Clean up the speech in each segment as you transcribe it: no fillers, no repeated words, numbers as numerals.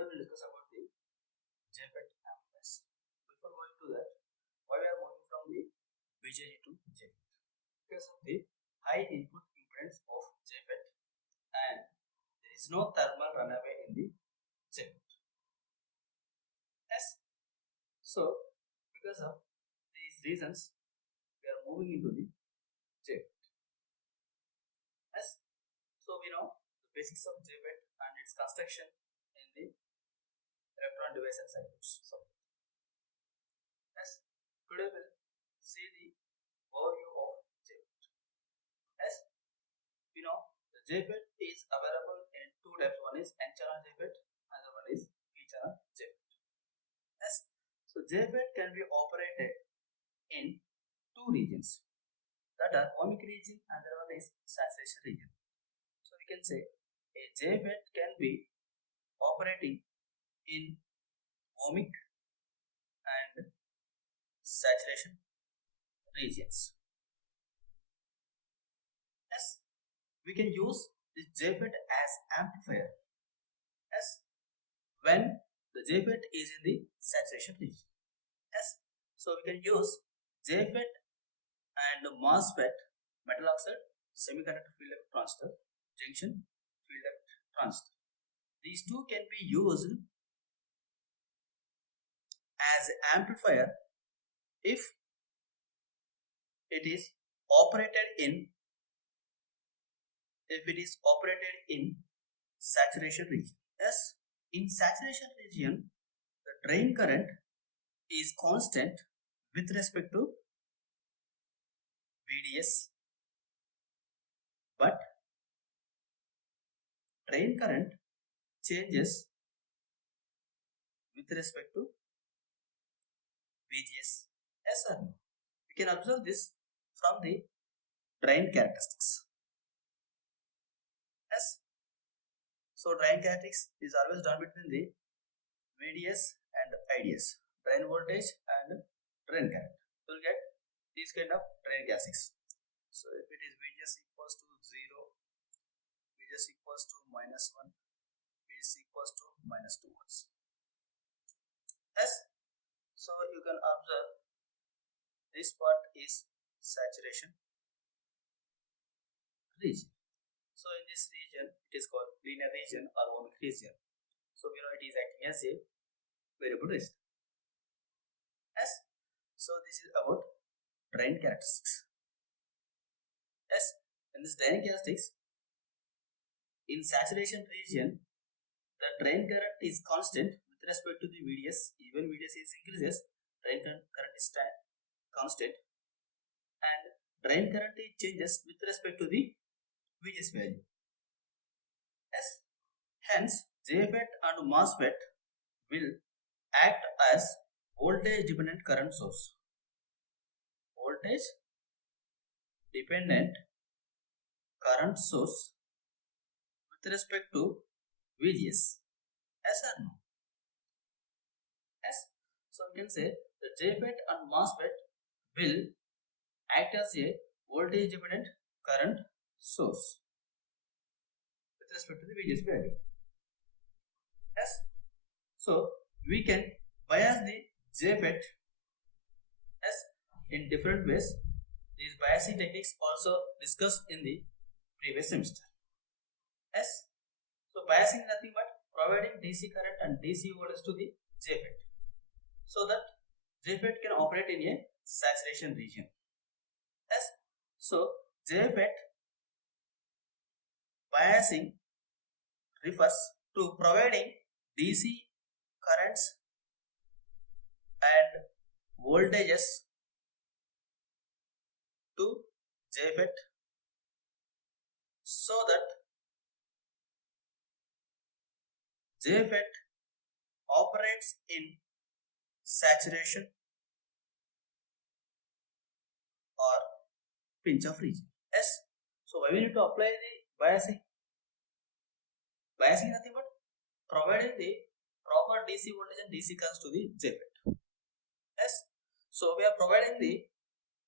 Today we will discuss about the JFET amplifiers. Before going to that, why we are moving from the BJT to JFET? Because of the high input impedance of JFET and there is no thermal runaway in the JFET. Yes. So because of these reasons, we are moving into the JFET. Yes. So we know the basics of JFET and its construction in the electron device and circuits. So, yes, today we'll see the overview of JFET. As we know, the JFET is available in two types. One is N-channel JFET, another one is P-channel JFET. Yes, so JFET can be operated in two regions, that are ohmic region and the other one is saturation region. So we can say a JFET can be operating in ohmic and saturation regions. Yes, we can use this JFET as amplifier. Yes, when the JFET is in the saturation region. Yes, so we can use JFET and MOSFET, metal oxide semiconductor field effect transistor, junction field effect transistor. These two can be used as amplifier if it is operated in saturation region. Yes, in saturation region the drain current is constant with respect to VDS, but drain current changes with respect to VGS. Yes or no? We can observe this from the drain characteristics. Yes. So drain characteristics is always done between the VDS and IDS, drain voltage and drain current. You will get these kind of drain characteristics. So if it is VGS equals to 0, VGS equals to -1, VGS equals to -2 volts. Yes. So you can observe this part is saturation region. So in this region it is called linear region or ohmic region. So we know it is acting as a variable resistor. Yes. So this is about drain characteristics. Yes. In this drain characteristics, in saturation region, the drain current is constant with respect to the VDS. Even VDS is increases, drain current is constant, and drain current changes with respect to the VGS value. Yes. Hence, JFET and MOSFET will act as voltage dependent current source. Voltage dependent current source with respect to VGS. Yes or no? Yes. So we can say the JFET and MOSFET will act as a voltage dependent current source with respect to the VGS value. Yes. So we can bias the JFET in different ways. These biasing techniques also discussed in the previous semester. Yes. So biasing is nothing but providing DC current and DC voltage to the JFET so that JFET can operate in a saturation region. Yes. So JFET biasing refers to providing DC currents and voltages to JFET so that JFET operates in saturation or pinch off region. Yes. So why we need to apply the biasing? Biasing is nothing but providing the proper DC voltage and DC currents to the JFET. Yes. So we are providing the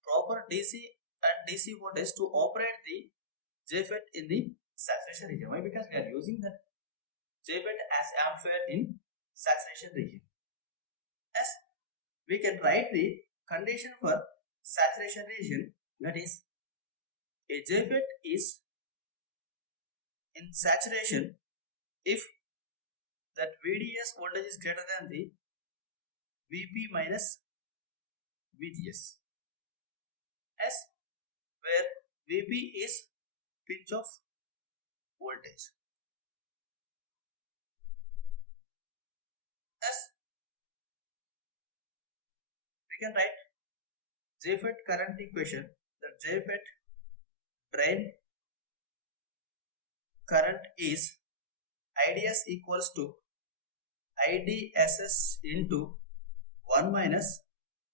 proper DC and DC voltage to operate the JFET in the saturation region. Why? Because we are using the JFET as amplifier in saturation region. As we can write the condition for saturation region, that is a JFET is in saturation if that VDS voltage is greater than the VP minus VGS, as where VP is pinch of voltage, as we can write JFET current equation, that JFET drain current is IDS equals to IDSS into 1 minus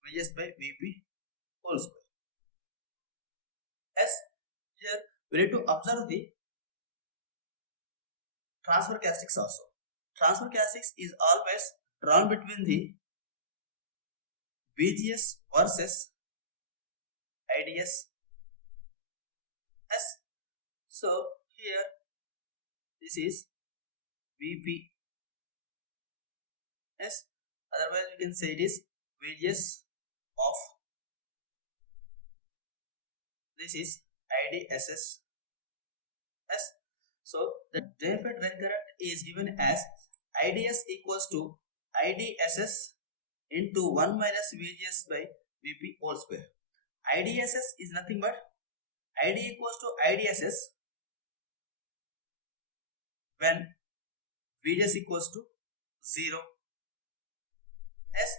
VGS by VP whole square. As here we need to observe the transfer characteristics also. Transfer characteristics is always drawn between the VGS versus IDS. As so here this is VP, as otherwise we can say it is VGS of this is IDSS. As so the JFET drain current is given as IDS equals to IDSS into 1 minus VGS by VP whole square. IDSS is nothing but ID equals to IDSS when VGS equals to 0, as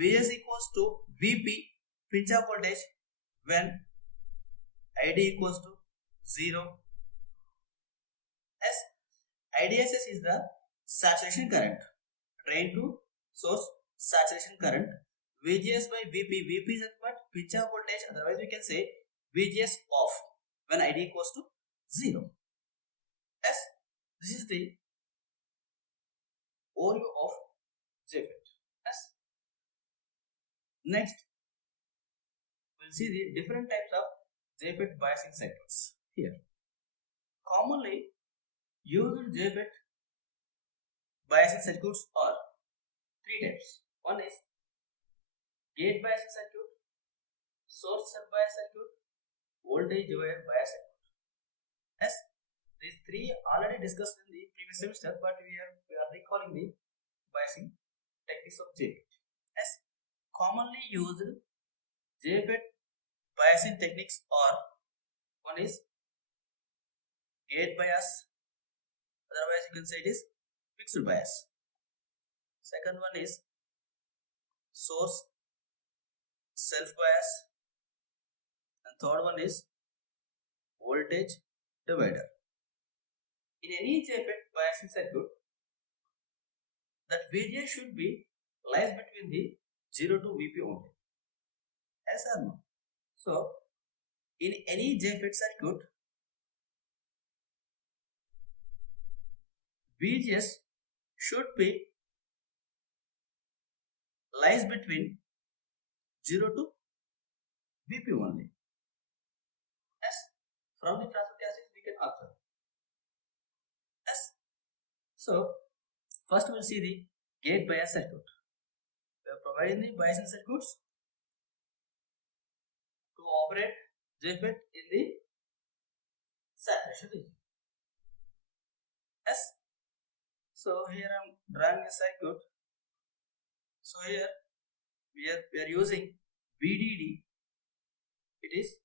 VGS equals to VP pinch of voltage when ID equals to 0, as IDSS is the saturation current, drain to source saturation current. VGS by VP is nothing but pinch of voltage, otherwise we can say VGS off when ID equals to 0. As this is the overview of JFET. As next we'll see the different types of JFET biasing circuits here. Commonly used JFET biasing circuits are three types. One is gate biasing circuit, source sub bias circuit, voltage divider bias circuit. As these three already discussed in the previous semester, but we are recalling the biasing techniques of JFET. As commonly used JFET biasing techniques are, one is gate bias, otherwise you can say it is fixed bias. Second one is source self bias, and third one is voltage divider. In any JFET biasing circuit, that VGS should be lies between the 0 to VP only. Yes or no? So in any JFET circuit, VGS should be lies between 0 to VP only. As from the transfer characteristics we can observe. As so first we'll see the gate bias circuit. We are providing the biasing circuits to operate JFET in the saturation region. As so here I am drawing a circuit. So here we are using VDD, it is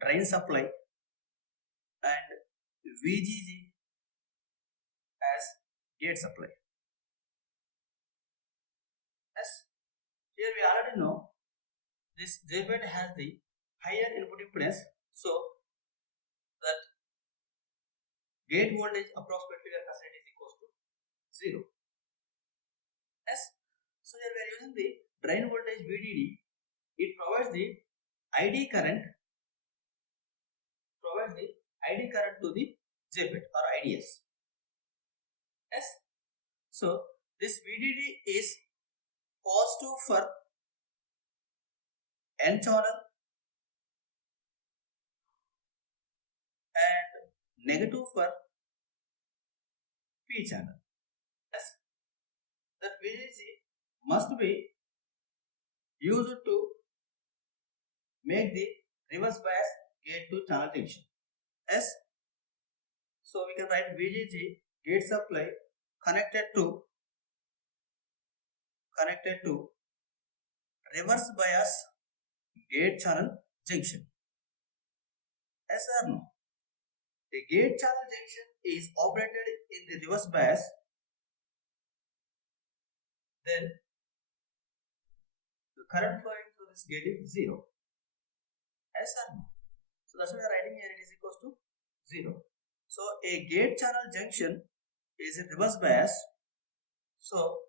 drain supply, and VGG as gate supply. As here we already know this JFET has the higher input impedance, so that gate voltage approximately we are considering is equals to 0. As so here we are using the drain voltage VDD. It provides the ID current to the JFET or IDS. Yes. So this VDD is positive for N channel and negative for P channel. Yes. that VGC must be used to make the reverse bias gate to channel junction. Yes. So we can write VGG gate supply connected to reverse bias gate channel junction. Yes or no? The gate channel junction is operated in the reverse bias, then the current flowing through this gate is 0. Yes or no? So that's why we are writing here it is equals to 0. So a gate channel junction is in reverse bias. So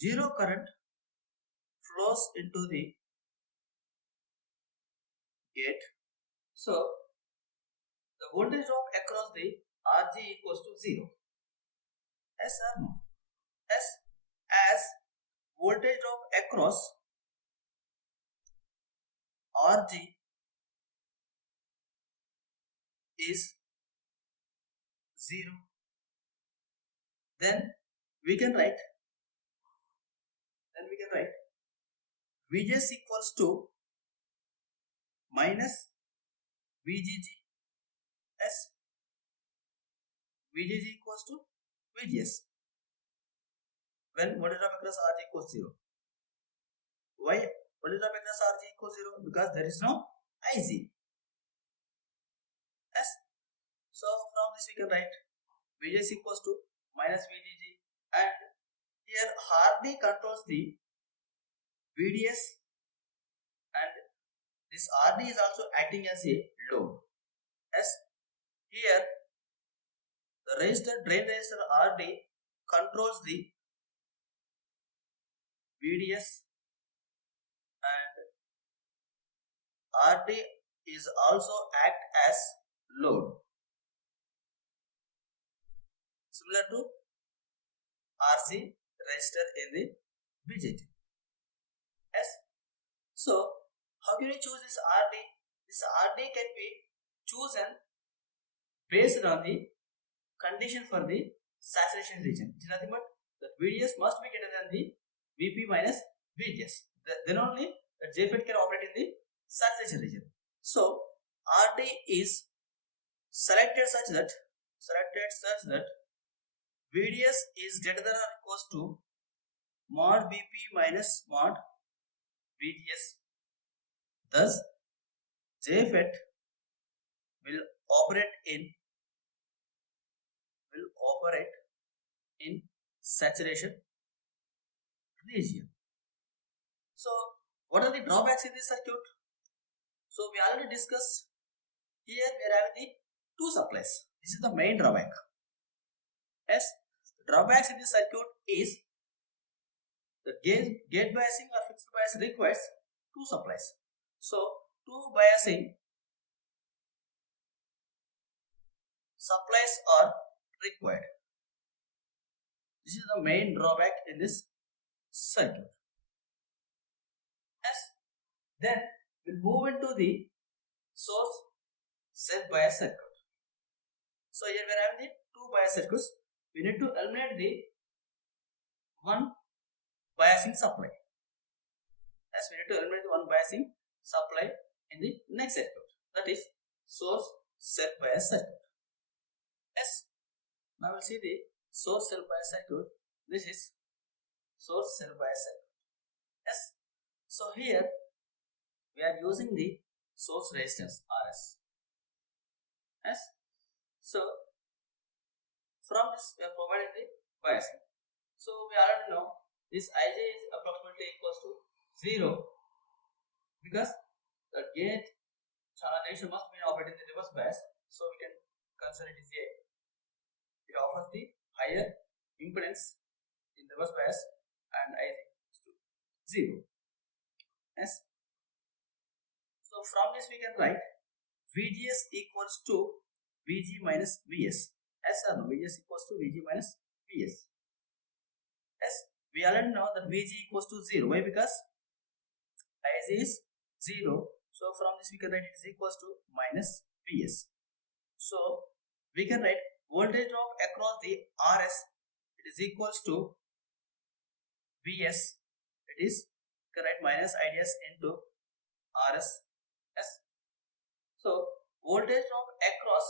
0 current flows into the gate. So the voltage drop across the RG equals to 0. Yes or no? Yes, as voltage drop across RG is 0, then we can write VGS equals to minus VGG. Yes, VGG equals to VGS when voltage drop across RG equals 0. Why voltage drop across RG equals 0? Because there is no IZ. Yes. So from this we can write VGS equals to minus VGG, and here RD controls the VDS, and this RD is also acting as a load. Yes. Here the drain resistor RD controls the VDS, and RD is also act as load, similar to RC resistor in the BJT. Yes. So how can we choose this RD? This RD can be chosen based on the condition for the saturation region. It is nothing but the VDS must be greater than the VP minus VGS. Then only the JFET can operate in the saturation region. So RD is selected such that VDS is greater than or equals to mod VP minus mod VGS. Thus JFET will operate in saturation region. So what are the drawbacks in this circuit? So we already discussed. Here we are having the two supplies. This is the main drawback. Yes, the drawbacks in this circuit is the gate biasing or fixed bias requires two supplies. So two biasing supplies are required. This is the main drawback in this circuit. Yes. Then we'll move into the source self bias circuit. So here we are having the two bias circuits. We need to eliminate the one biasing supply. Yes, we need to eliminate the one biasing supply in the next circuit. That is source self bias circuit. Yes. Now we'll see the source self bias circuit. This is source self bias circuit. Yes. So here we are using the source resistance RS. Yes. So from this we are providing the biasing. So we already know this Ij is approximately equals to 0 because the gate channel junction must be operating in the reverse bias. So we can consider it is A. It offers the higher impedance in reverse bias, and Ij is to 0. Yes. So from this we can write VGS equals to VG minus VS. Yes or no? VGS equals to VG minus VS. Yes. We already know that VG equals to 0. Why? Because Ij is 0. So from this we can write it is equals to minus VS. So we can write voltage drop across the RS. It is equals to Vs. It is correct minus IDS into RS. So voltage drop across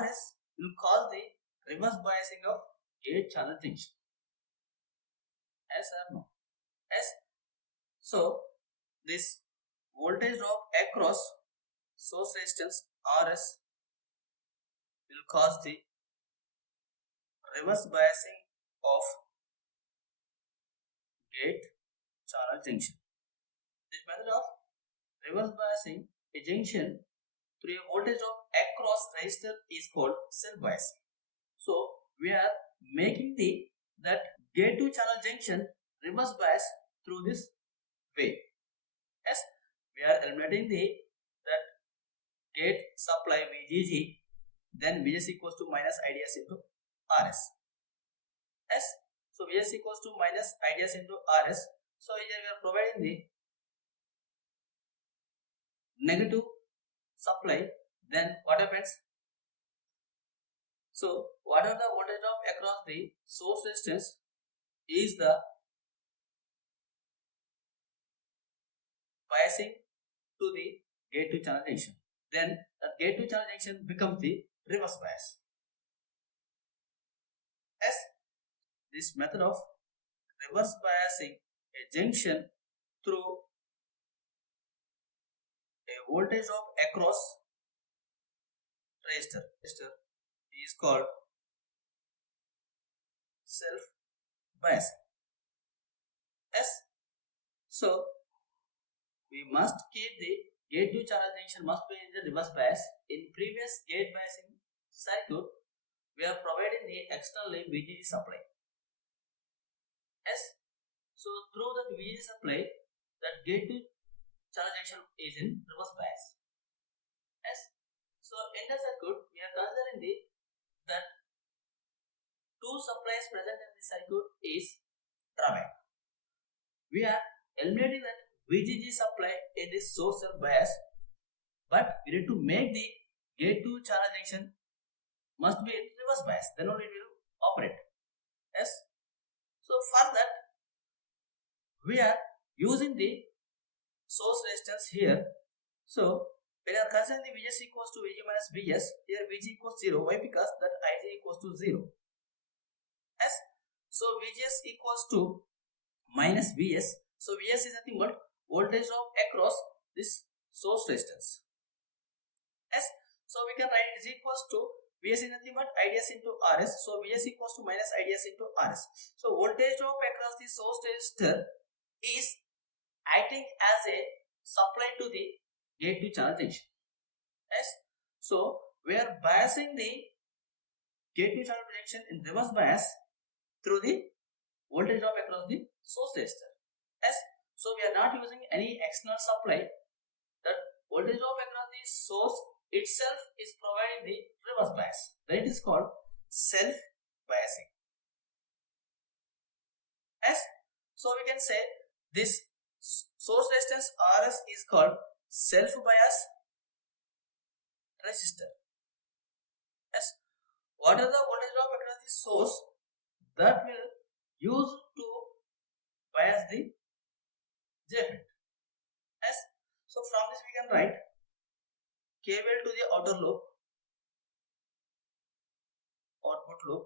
RS will cause the reverse biasing of gate channel junction. Yes or no? Yes. So this voltage drop across source resistance RS will cause the reverse biasing of gate channel junction. This method of reverse biasing a junction through a voltage drop across resistor is called self biasing. So we are making that gate to channel junction reverse bias through this way. Yes, we are eliminating that gate supply VGG, then Vs equals to minus IDS into RS. Yes, so Vs equals to minus IDS into RS. So here we are providing the negative supply. Then what happens? So whatever the voltage drop across the source resistance is the biasing to the gate to channel junction. Then the gate to channel junction becomes the reverse bias. As this method of reverse biasing a junction through a voltage drop across resistor is called self biasing. Yes, so we must keep the gate to channel junction must be in the reverse bias. In previous gate biasing circuit, we are providing the external VGG supply. Yes, so through that VGG supply, that gate to channel junction is in reverse bias. Yes, so in the circuit, we are considering that two supplies present in the circuit is drawback. We are eliminating that VGG supply in this source self bias, but we need to make the gate to channel junction must be in reverse bias, then only it will operate. Yes, so for that we are using the source resistance here. So when we are considering the Vs equals to Vg minus Vs, here Vg equals 0. Why? Because that Ig equals to 0. Yes, so Vgs equals to minus Vs. So Vs is nothing but voltage drop across this source resistance. Yes, so we can write it is equals to Vs is nothing but IDS into Rs. So Vs equals to minus IDS into Rs. So voltage drop across the source resistor is acting as a supply to the gate to channel junction. Yes, so we are biasing the gate to channel junction in reverse bias through the voltage drop across the source resistor. Yes, so we are not using any external supply. That voltage drop across the source itself is providing the reverse bias. That is called self biasing. Yes, so we can say this source resistance Rs is called self bias resistor. Yes, what are the voltage drop across the source that will use to bias the JFET. Yes, so from this we can write KVL to the outer loop, output loop.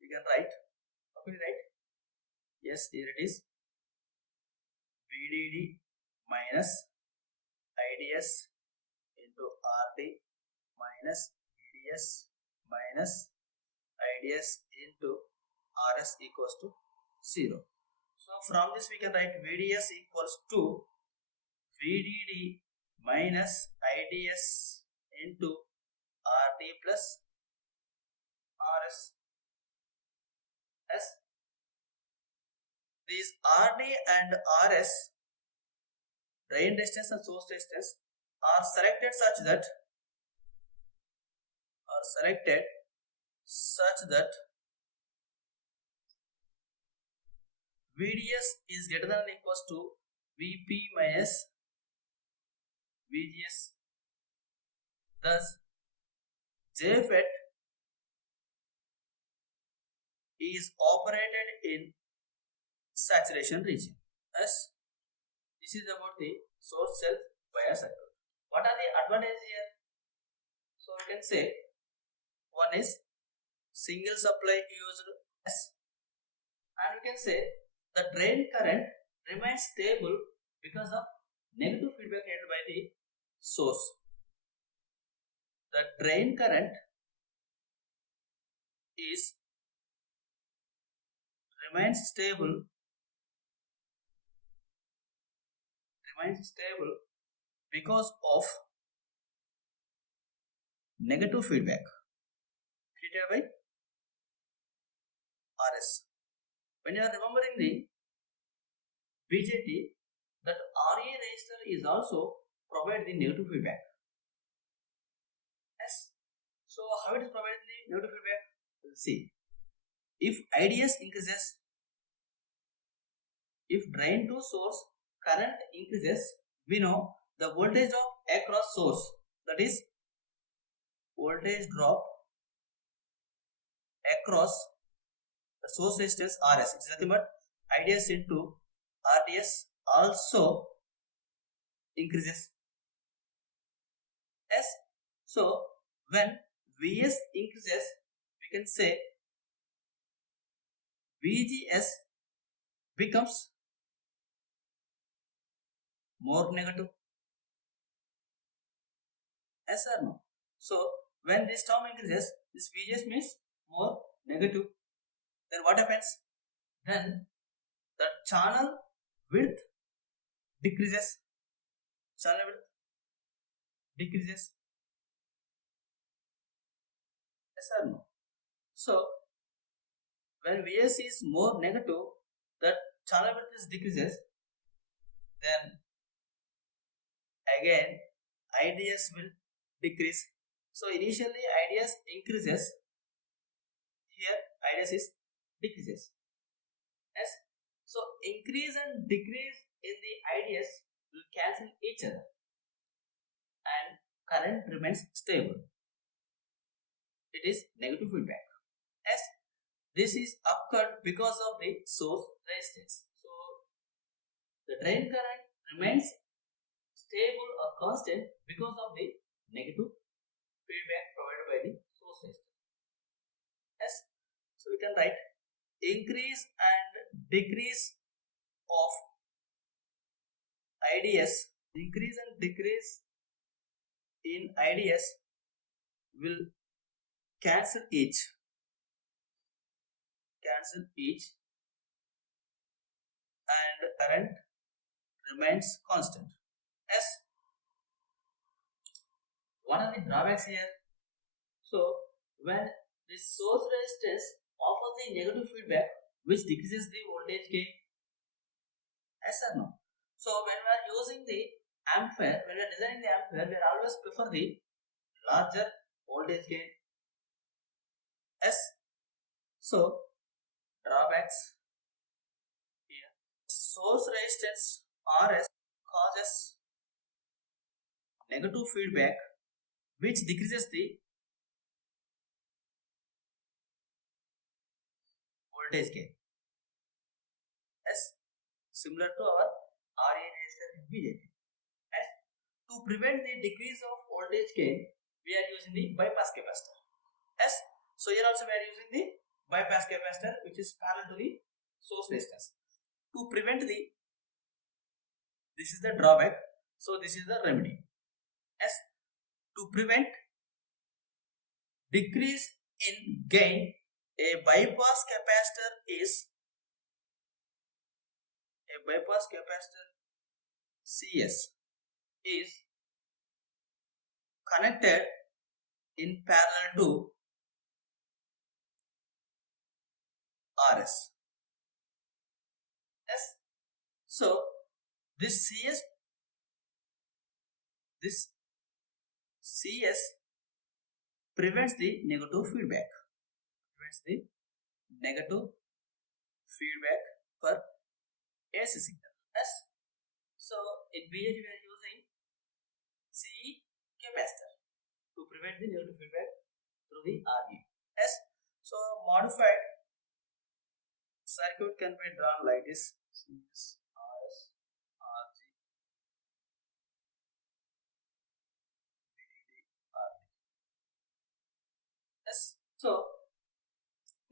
We can write, how can we write? Yes, here it is. VDD minus IDS into RD minus VDS minus IDS into RS equals to 0. So from this we can write VDS equals to VDD minus IDS into RD plus RS. As these RD and RS, drain resistance and source resistance, are selected such that VDS is greater than or equals to VP minus VGS. Thus, JFET is operated in saturation region. As this is about the source self bias circuit. What are the advantages here? So we can say one is single supply used as, and we can say the drain current remains stable because of negative feedback created by the source. The drain current is remains stable because of negative feedback created by RS. When you are remembering the BJT, that RA resistor is also provide the negative feedback. Yes. So how it is providing the negative feedback? Let's see. If IDS increases, if drain to source current increases, we know the voltage drop across source, that is voltage drop across the source resistance RS. It is nothing but IDS into RDS also increases. Yes. So when Vs increases, we can say VGS becomes more negative. Yes or no? So when this term increases, this VGS means more negative. Then what happens? Then the channel width decreases. Channel width decreases. Yes or no? So when Vs is more negative, that channel width is decreases. Then again IDS will decrease. So initially IDS increases. Here IDS is decreases. Yes. So increase and decrease in the IDS will cancel each other and current remains stable. It is negative feedback. As this is occurred because of the source resistance. So the drain current remains stable or constant because of the negative feedback provided by the source resistance. Yes. So we can write increase and decrease of IDS. Increase and decrease in IDS will cancel each and current remains constant. Yes. What are the drawbacks here? So when the source resistance offers the negative feedback which decreases the voltage gain. Yes or no? So when we are using the ampere, when we are designing the ampere, we always prefer the larger voltage gain. Yes. So drawbacks here. Source resistance RS causes negative feedback which decreases the voltage gain. Yes. Similar to our RA resistor in BJT. Yes. To prevent the decrease of voltage gain, we are using the bypass capacitor. Yes. So here also we are using the bypass capacitor which is parallel to the source resistance. To prevent the, this is the drawback. So this is the remedy. Yes. To prevent decrease in gain, a bypass capacitor CS is connected in parallel to RS. Yes. So this CS prevents the negative feedback. For AC signal. Yes. So in BJT we are using CE capacitor to prevent the negative feedback through the RE. Yes. So modified circuit can be drawn like this. Rs, Rg, VDD, RD. Yes. So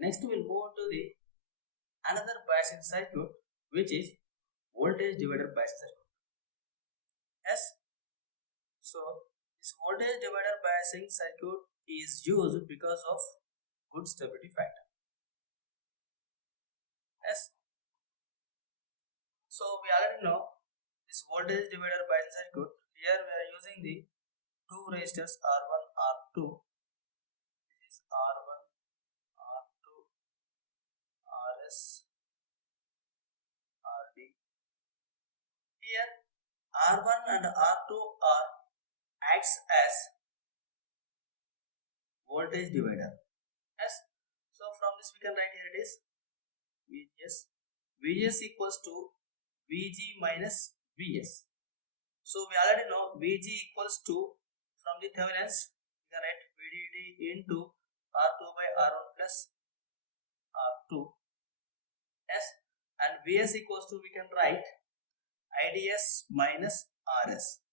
next we'll move to the another biasing circuit, which is voltage divider biasing circuit. Yes. So this voltage divider biasing circuit is used because of good stability factor. Yes. So we already know this voltage divider biasing circuit. Here we are using the two resistors R1, R2. This is R1, R2, RS, RD. Here R1 and R2 are acts as voltage divider. Yes. So from this we can write here it is VGS. VGS equals to VG minus VS. So we already know VG equals to, from the Thevenin's we can write VDD into R2 by R1 plus R2. Yes. And VS equals to, we can write IDS minus RS.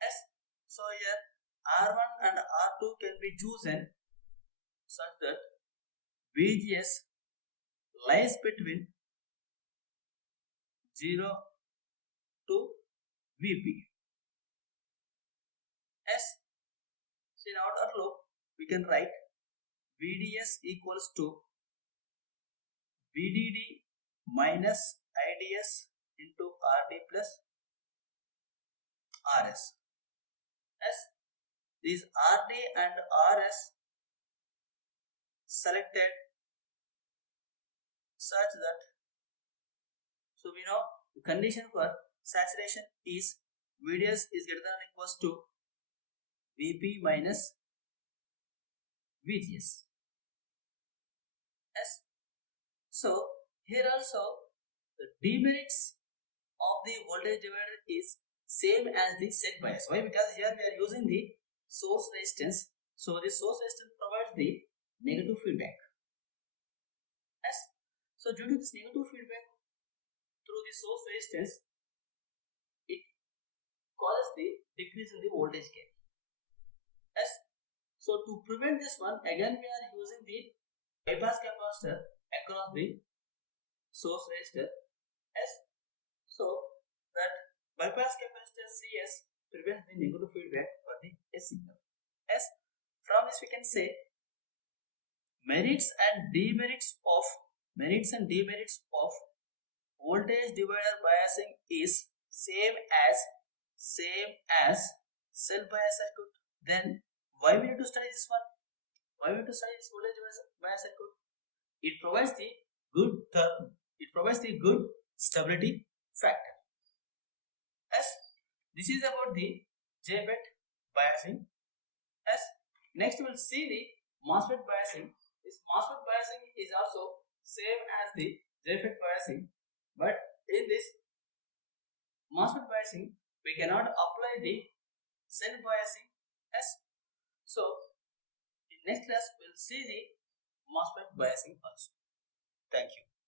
Yes. So here R1 and R2 can be chosen such that VGS lies between 0 to VP. Yes. So in outer loop we can write VDS equals to VDD minus IDS into RD plus RS. Yes. These RD and RS selected such that, so we know the condition for saturation is VDS is greater than or equals to VP minus VGS. Yes. So here also the demerits of the voltage divider is same as the set bias. Why? Because here we are using the source resistance. So the source resistance provides the negative feedback. Yes. So due to this negative feedback through the source resistance, it causes the decrease in the voltage gain. Yes. So to prevent this one, again we are using the bypass capacitor across the source resistor. Yes. So that bypass capacitor CS prevents the negative feedback for the S signal. Yes. From this we can say merits and demerits of voltage divider biasing is same as self bias circuit. Then why we need to study this one? Why we need to study this voltage bias circuit? It provides the good stability factor. Yes. This is about the JFET biasing. Yes. Next we will see the MOSFET biasing. This MOSFET biasing is also same as the JFET biasing, but in this MOSFET biasing we cannot apply the self biasing. Yes. So in next class we will see the MOSFET biasing also. Thank you.